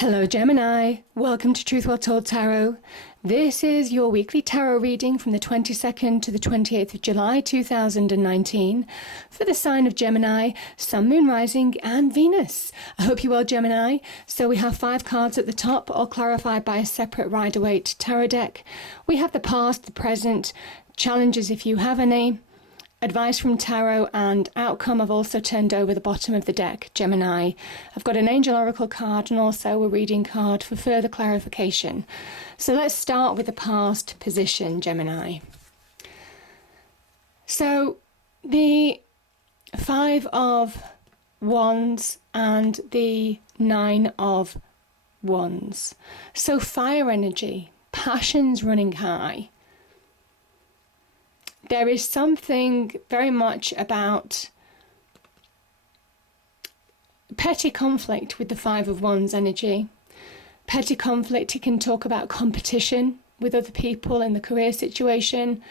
Hello Gemini, welcome to Truth Well Told Tarot. This is your weekly tarot reading from the 22nd to the 28th of July 2019 for the sign of Gemini, Sun, Moon, Rising and Venus. I hope you're well, Gemini. So we have 5 cards at the top, all clarified by a separate Rider-Waite tarot deck. We have the past, the present, challenges if you have any, advice from tarot and outcome. I've also turned over the bottom of the deck, Gemini. I've got an angel oracle card and also a reading card for further clarification. So let's start with the past position, Gemini. So the 5 of Wands and the 9 of Wands. So fire energy, passions running high. There is something very much about petty conflict with the 5 of Wands energy. Petty conflict, it can talk about competition with other people in the career situation,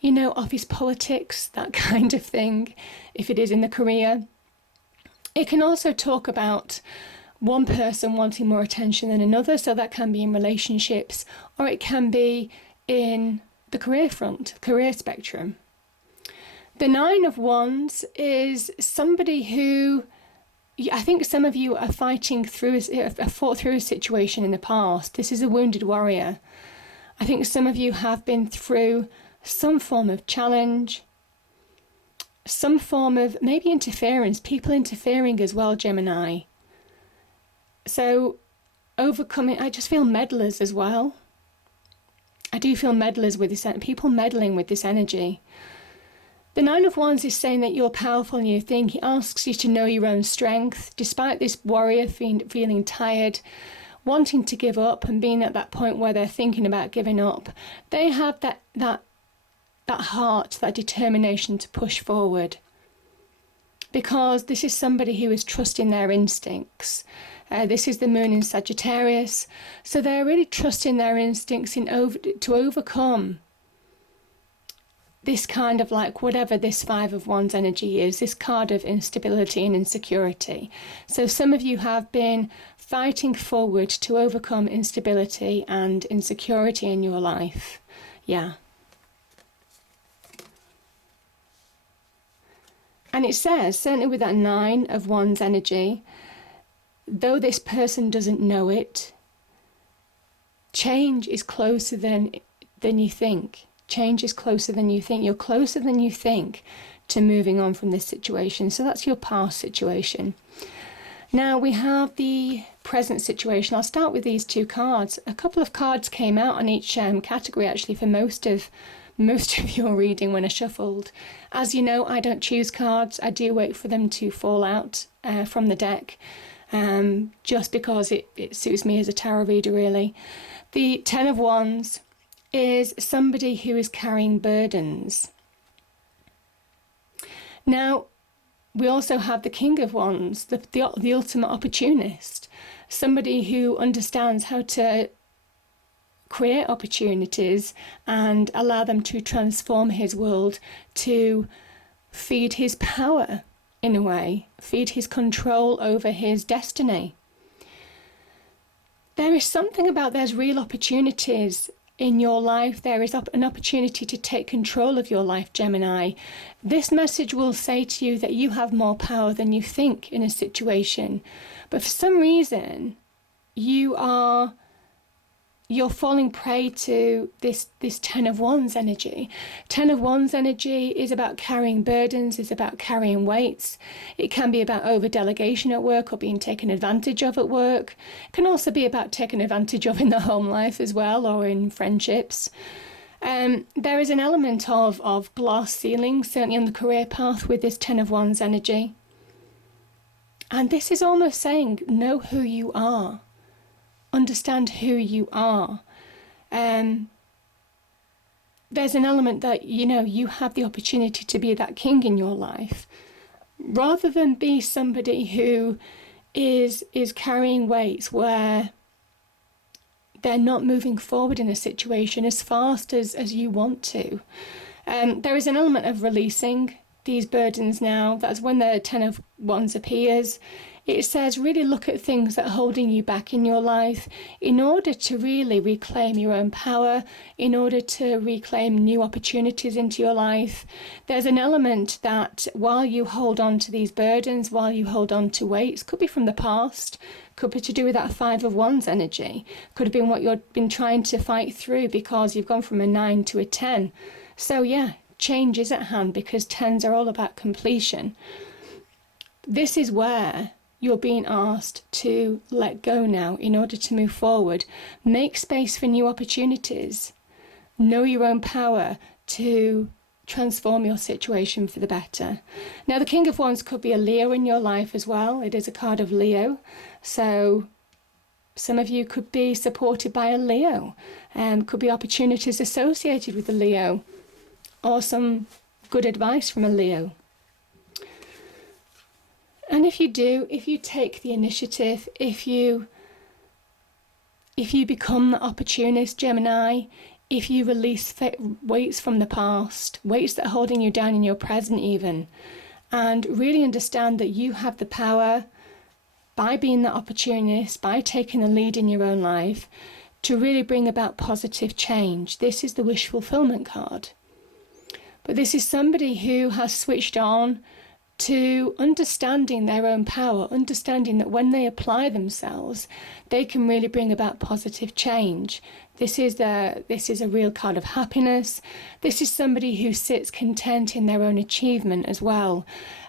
you know, office politics, that kind of thing, if it is in the career. It can also talk about one person wanting more attention than another, so that can be in relationships, or it can be in the career front, career spectrum. The 9 of Wands is somebody who, I think some of you are fought through a situation in the past. This is a wounded warrior. I think some of you have been through some form of challenge, some form of maybe interference, people interfering as well, Gemini. So overcoming, I just feel meddlers as well. I do feel meddlers with this, people meddling with this energy. The 9 of Wands is saying that you're powerful in your thing. He asks you to know your own strength. Despite this warrior feeling tired, wanting to give up and being at that point where they're thinking about giving up, they have that heart, that determination to push forward. Because this is somebody who is trusting their instincts. This is the moon in Sagittarius. So they're really trusting their instincts to overcome this kind of like whatever this 5 of Wands energy is, this card of instability and insecurity. So some of you have been fighting forward to overcome instability and insecurity in your life. Yeah. And it says, certainly with that 9 of Wands energy, though this person doesn't know it, change is closer than you think. Change is closer than you think. You're closer than you think to moving on from this situation. So that's your past situation. Now we have the present situation. I'll start with these 2 cards. A couple of cards came out on each category actually for most of your reading when I shuffled. As you know, I don't choose cards. I do wait for them to fall out from the deck. Just because it suits me as a tarot reader, really. The 10 of Wands is somebody who is carrying burdens. Now, we also have the King of Wands, the ultimate opportunist, somebody who understands how to create opportunities and allow them to transform his world to feed his power, in a way, feed his control over his destiny. There is something about there's real opportunities in your life. There is an opportunity to take control of your life, Gemini. This message will say to you that you have more power than you think in a situation. But for some reason, you're falling prey to this 10 of Wands energy. 10 of Wands energy is about carrying burdens, is about carrying weights. It can be about over-delegation at work or being taken advantage of at work. It can also be about taken advantage of in the home life as well, or in friendships. There is an element of glass ceiling, certainly on the career path with this 10 of Wands energy. And this is almost saying, know who you are. Understand who you are. There's an element that, you know, you have the opportunity to be that king in your life, rather than be somebody who is carrying weights where they're not moving forward in a situation as fast as you want to. There is an element of releasing these burdens now. That's when the 10 of Wands appears. It says really look at things that are holding you back in your life in order to really reclaim your own power, in order to reclaim new opportunities into your life. There's an element that while you hold on to these burdens, while you hold on to weights, could be from the past, could be to do with that Five of Wands energy, could have been what you've been trying to fight through because you've gone from a 9 to a 10. So yeah, change is at hand because 10s are all about completion. This is where you're being asked to let go now in order to move forward. Make space for new opportunities. Know your own power to transform your situation for the better. Now, the King of Wands could be a Leo in your life as well. It is a card of Leo. So some of you could be supported by a Leo. Could be opportunities associated with a Leo, or some good advice from a Leo. And if you take the initiative, if you become the opportunist, Gemini, if you release weights from the past, weights that are holding you down in your present even, and really understand that you have the power, by being the opportunist, by taking the lead in your own life, to really bring about positive change. This is the wish fulfillment card. But this is somebody who has switched on to understanding their own power, understanding that when they apply themselves, they can really bring about positive change. This is a real card of happiness. This is somebody who sits content in their own achievement as well.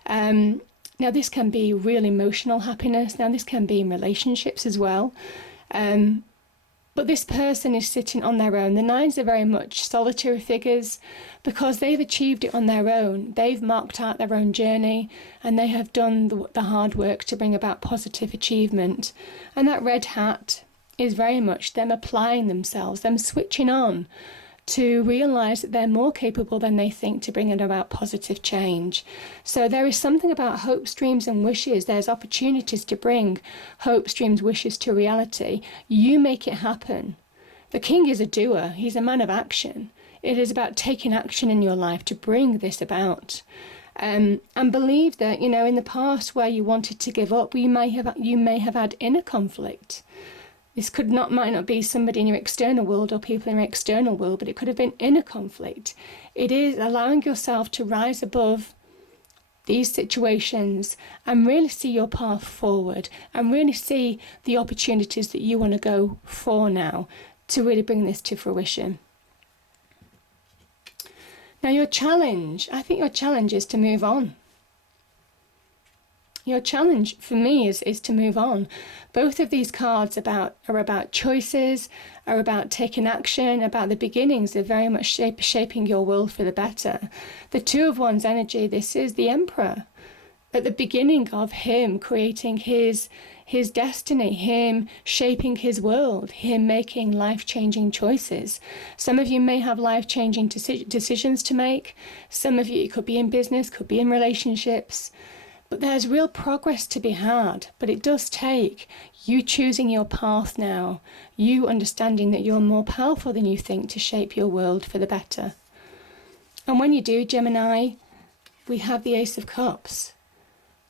Now, this can be real emotional happiness. Now, this can be in relationships as well. But this person is sitting on their own. The 9s are very much solitary figures because they've achieved it on their own. They've marked out their own journey and they have done the hard work to bring about positive achievement. And that red hat is very much them applying themselves, them switching on to realise that they're more capable than they think to bring about positive change. So there is something about hopes, dreams and wishes. There's opportunities to bring hopes, dreams, wishes to reality. You make it happen. The King is a doer. He's a man of action. It is about taking action in your life to bring this about. And believe that, in the past where you wanted to give up, you may have had inner conflict. This might not be somebody in your external world or people in your external world, but it could have been inner conflict. It is allowing yourself to rise above these situations and really see your path forward and really see the opportunities that you want to go for now to really bring this to fruition. Now, I think your challenge is to move on. Your challenge for me is to move on. Both of these cards are about choices, are about taking action, about the beginnings. They're very much shaping your world for the better. The Two of Wands energy, this is the Emperor. At the beginning of him creating his destiny, him shaping his world, him making life-changing choices. Some of you may have life-changing decisions to make. Some of you, it could be in business, could be in relationships. But there's real progress to be had, but it does take you choosing your path now, you understanding that you're more powerful than you think to shape your world for the better. And when you do, Gemini, we have the Ace of Cups.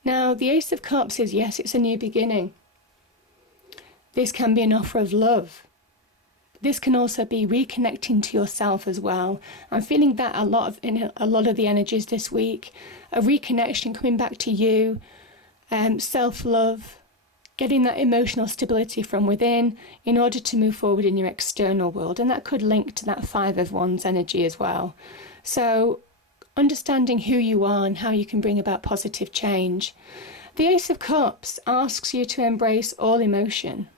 Now, the Ace of Cups is, yes, it's a new beginning. This can be an offer of love. This can also be reconnecting to yourself as well. I'm feeling that in a lot of the energies this week. A reconnection, coming back to you, self-love, getting that emotional stability from within in order to move forward in your external world. And that could link to that Five of Wands energy as well. So understanding who you are and how you can bring about positive change. The Ace of Cups asks you to embrace all emotion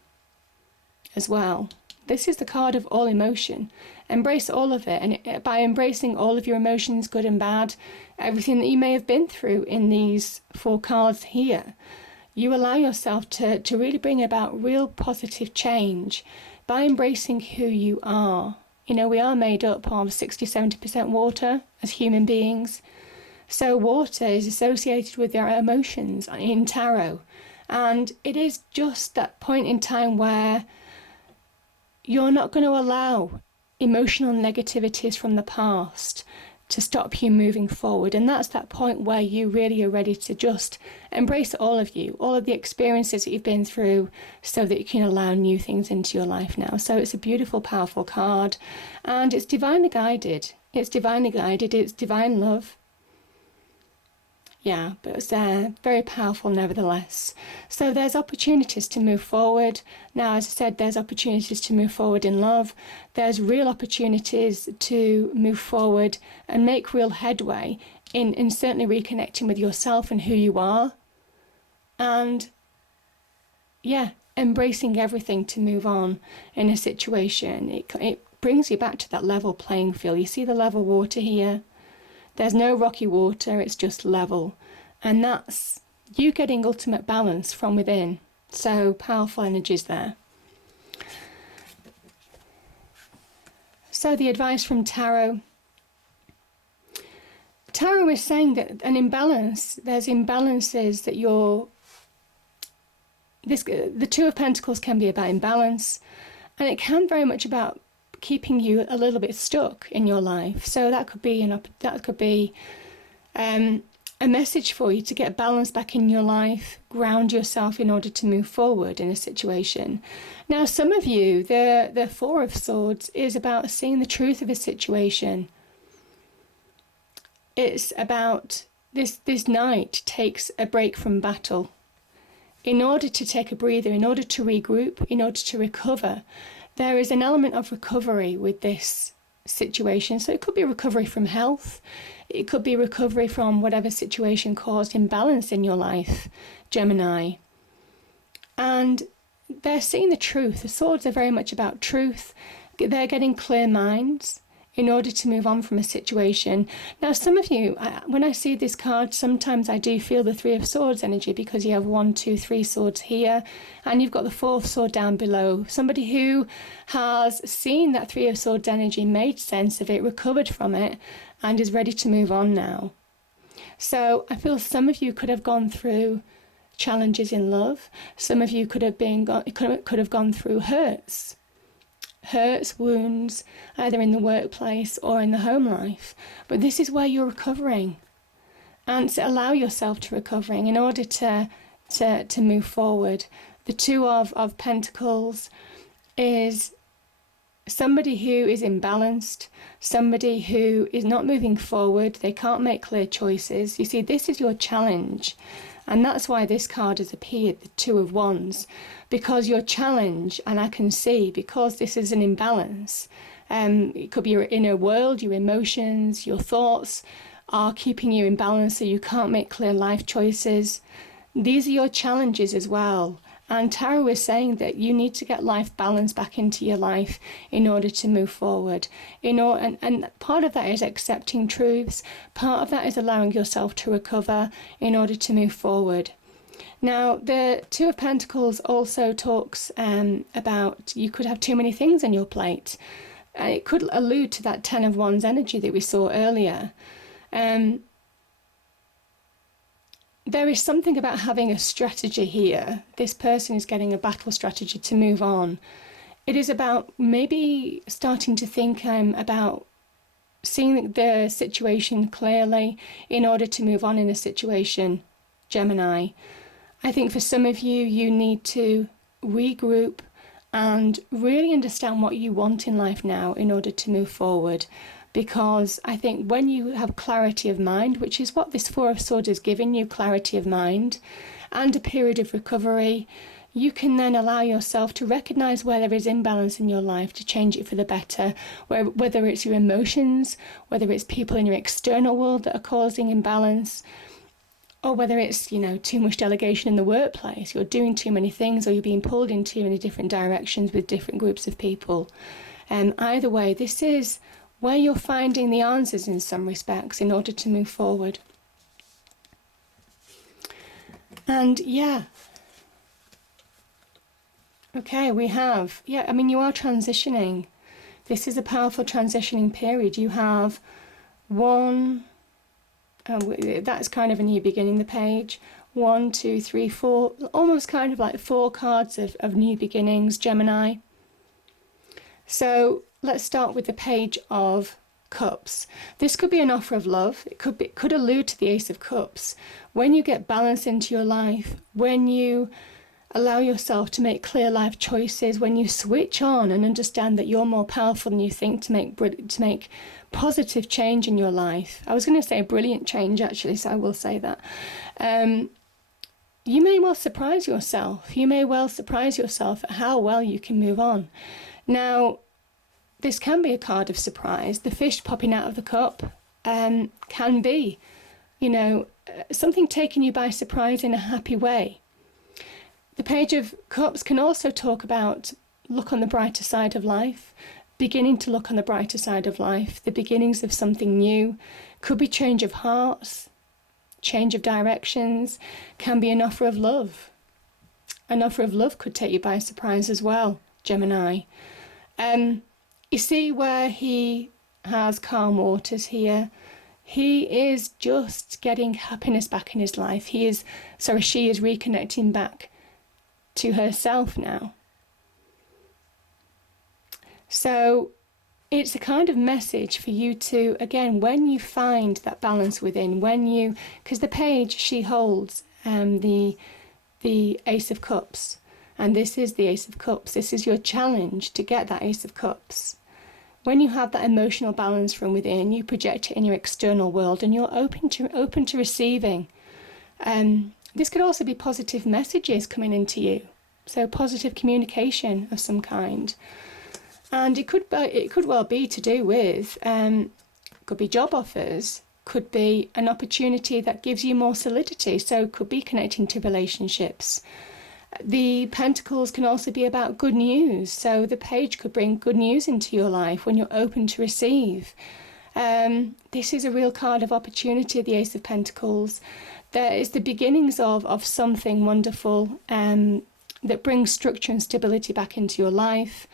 as well. This is the card of all emotion. Embrace all of it. And by embracing all of your emotions, good and bad, everything that you may have been through in these 4 cards here, you allow yourself to really bring about real positive change by embracing who you are. We are made up of 60-70% water as human beings. So water is associated with our emotions in tarot. And it is just that point in time where you're not going to allow emotional negativities from the past to stop you moving forward. And that's that point where you really are ready to just embrace all of you, all of the experiences that you've been through, so that you can allow new things into your life now. So it's a beautiful, powerful card, and it's divinely guided. It's divinely guided. It's divine love. Yeah, but it's very powerful nevertheless. So there's opportunities to move forward. Now, as I said, there's opportunities to move forward in love. There's real opportunities to move forward and make real headway in certainly reconnecting with yourself and who you are. And yeah, embracing everything to move on in a situation. It brings you back to that level playing field. You see the level water here? There's no rocky water, it's just level. And that's you getting ultimate balance from within. So powerful energies there. So the advice from Tarot. Tarot is saying that an imbalance, there's imbalances that the Two of Pentacles can be about imbalance, and it can very much about keeping you a little bit stuck in your life. So that could be a message for you to get balance back in your life, ground yourself in order to move forward in a situation. Now, some of you, the Four of Swords is about seeing the truth of a situation. It's about this knight takes a break from battle in order to take a breather, in order to regroup, in order to recover. There is an element of recovery with this situation. So it could be recovery from health. It could be recovery from whatever situation caused imbalance in your life, Gemini. And they're seeing the truth. The swords are very much about truth. They're getting clear minds in order to move on from a situation. Now, some of you, when I see this card, sometimes I do feel the Three of Swords energy, because you have 1, 2, 3 swords here, and you've got the fourth sword down below. Somebody who has seen that Three of Swords energy, made sense of it, recovered from it, and is ready to move on now. So I feel some of you could have gone through challenges in love. Some of you could have gone through hurts, wounds, either in the workplace or in the home life. But this is where you're recovering, and to allow yourself to recovering in order to move forward. The Two of Pentacles is somebody who is imbalanced, somebody who is not moving forward. They can't make clear choices. You see, this is your challenge. And that's why this card has appeared, the Two of Wands, because your challenge, and I can see, because this is an imbalance, it could be your inner world, your emotions, your thoughts are keeping you in balance, so you can't make clear life choices. These are your challenges as well. And Tarot is saying that you need to get life balance back into your life in order to move forward. And part of that is accepting truths. Part of that is allowing yourself to recover in order to move forward. Now, the Two of Pentacles also talks about you could have too many things on your plate. It could allude to that Ten of Wands energy that we saw earlier. There is something about having a strategy here. This person is getting a battle strategy to move on. It is about maybe starting to think about seeing the situation clearly in order to move on in a situation, Gemini. I think for some of you, you need to regroup and really understand what you want in life now in order to move forward. Because I think when you have clarity of mind, which is what this Four of Swords is giving you, clarity of mind, and a period of recovery, you can then allow yourself to recognize where there is imbalance in your life, to change it for the better, whether it's your emotions, whether it's people in your external world that are causing imbalance, or whether it's, too much delegation in the workplace, you're doing too many things, or you're being pulled in too many different directions with different groups of people. Either way, this is where you're finding the answers in some respects in order to move forward. And okay, we have, you are transitioning. This is a powerful transitioning period. You have that's kind of a new beginning, the page. 1, 2, 3, 4, almost kind of like 4 cards of new beginnings, Gemini. So let's start with the Page of Cups. This could be an offer of love. It could allude to the Ace of Cups. When you get balance into your life, when you allow yourself to make clear life choices, when you switch on and understand that you're more powerful than you think to make positive change in your life. I was going to say brilliant change, actually, so I will say that. You may well surprise yourself. You may well surprise yourself at how well you can move on. Now, this can be a card of surprise. The fish popping out of the cup can be, something taking you by surprise in a happy way. The Page of Cups can also talk about look on the brighter side of life, beginning to look on the brighter side of life, the beginnings of something new. Could be change of hearts, change of directions, can be an offer of love. An offer of love could take you by surprise as well, Gemini. You see where he has calm waters here. He is just getting happiness back in his life. She is reconnecting back to herself now. So it's a kind of message for you to, again, when you find that balance within, because the page, she holds the Ace of Cups, and this is the Ace of Cups. This is your challenge to get that Ace of Cups. When you have that emotional balance from within, you project it in your external world, and you're open to receiving. This could also be positive messages coming into you, so positive communication of some kind. And it could well be to do with, could be job offers, could be an opportunity that gives you more solidity, so it could be connecting to relationships. The Pentacles can also be about good news, so the Page could bring good news into your life when you're open to receive. This is a real card of opportunity, the Ace of Pentacles. There is the beginnings of something wonderful that brings structure and stability back into your life.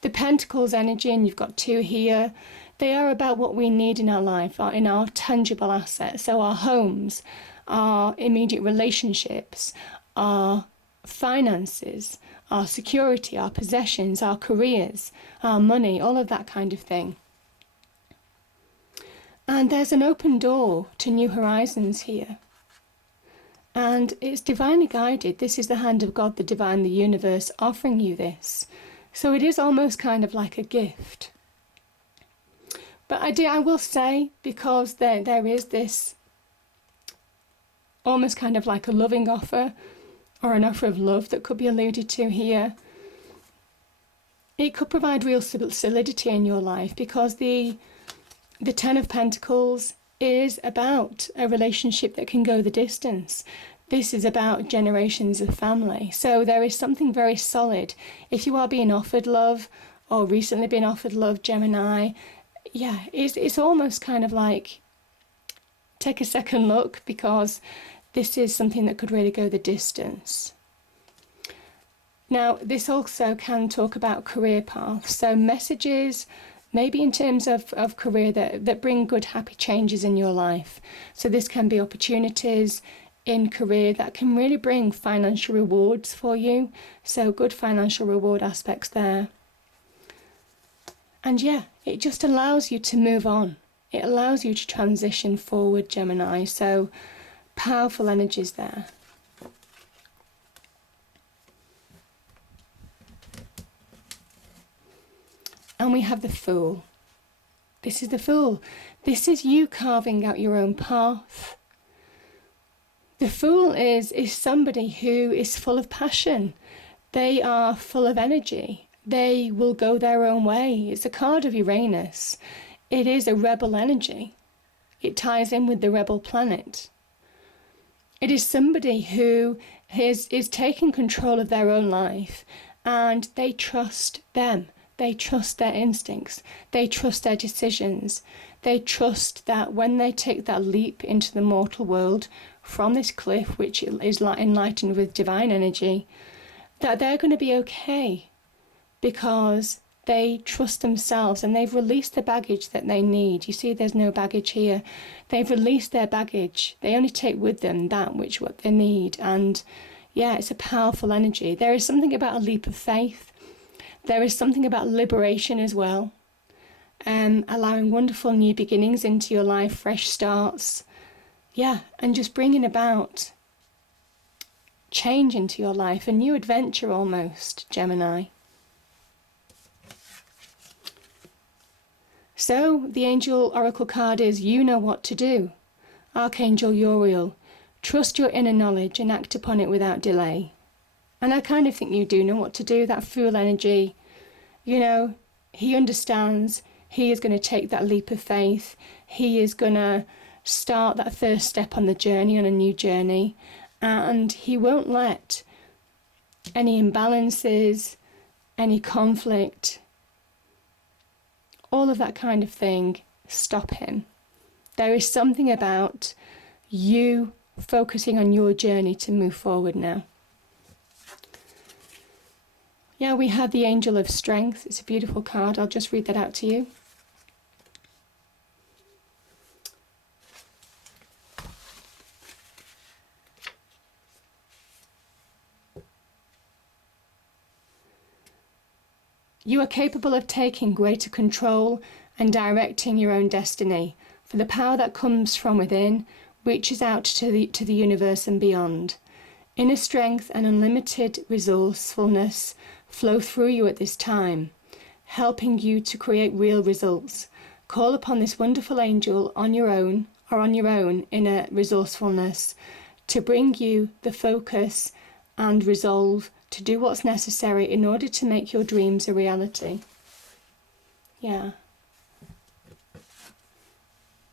The Pentacles energy, and you've got two here, they are about what we need in our life, in our tangible assets. So our homes, our immediate relationships, our finances, our security, our possessions, our careers, our money, all of that kind of thing. And there's an open door to new horizons here. And it's divinely guided. This is the hand of God, the divine, the universe, offering you this. So it is almost kind of like a gift. But I will say, because there is this almost kind of like a loving offer, or an offer of love that could be alluded to here, it could provide real solidity in your life, because the Ten of Pentacles is about a relationship that can go the distance. This is about generations of family. So there is something very solid. If you are being offered love, or recently been offered love, Gemini, yeah, it's almost kind of like take a second look, because this is something that could really go the distance. Now, this also can talk about career paths. So messages, maybe in terms of career that bring good, happy changes in your life. So this can be opportunities in career that can really bring financial rewards for you. So good financial reward aspects there. And yeah, it just allows you to move on. It allows you to transition forward, Gemini. So powerful energies there. And we have the Fool. This is the Fool. This is you carving out your own path. The Fool is somebody who is full of passion. They are full of energy. They will go their own way. It's a card of Uranus. It is a rebel energy. It ties in with the rebel planet. It is somebody who is taking control of their own life, and they trust them. They trust their instincts. They trust their decisions. They trust that when they take that leap into the mortal world from this cliff, which is enlightened with divine energy, that they're going to be okay, because they trust themselves and they've released the baggage that they need. You see, there's no baggage here. They've released their baggage. They only take with them that what they need. And yeah, it's a powerful energy. There is something about a leap of faith. There is something about liberation as well. allowing wonderful new beginnings into your life, fresh starts. Yeah, and just bringing about change into your life, a new adventure almost, Gemini. So the Angel Oracle card is you know what to do. Archangel Uriel, trust your inner knowledge and act upon it without delay. And I kind of think you do know what to do, that Fool energy. You know, he understands, he is going to take that leap of faith. He is going to start that first step on the journey, on a new journey. And he won't let any imbalances, any conflict, all of that kind of thing stop him. There is something about you focusing on your journey to move forward now. Yeah, we have the Angel of Strength. It's a beautiful card. I'll just read that out to you. You are capable of taking greater control and directing your own destiny, for the power that comes from within reaches out to the universe and beyond. Inner strength and unlimited resourcefulness flow through you at this time, helping you to create real results. Call upon this wonderful angel on your own inner resourcefulness to bring you the focus and resolve to do what's necessary in order to make your dreams a reality. Yeah.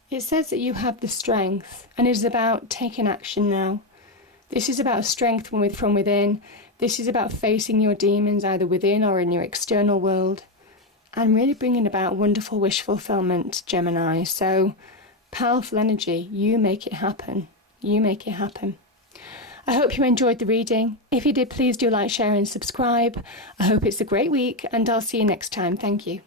It says that you have the strength, and it is about taking action now. This is about strength from within. This is about facing your demons either within or in your external world, and really bringing about wonderful wish fulfillment, Gemini. So, powerful energy. You make it happen. You make it happen. I hope you enjoyed the reading. If you did, please do like, share and subscribe. I hope it's a great week, and I'll see you next time. Thank you.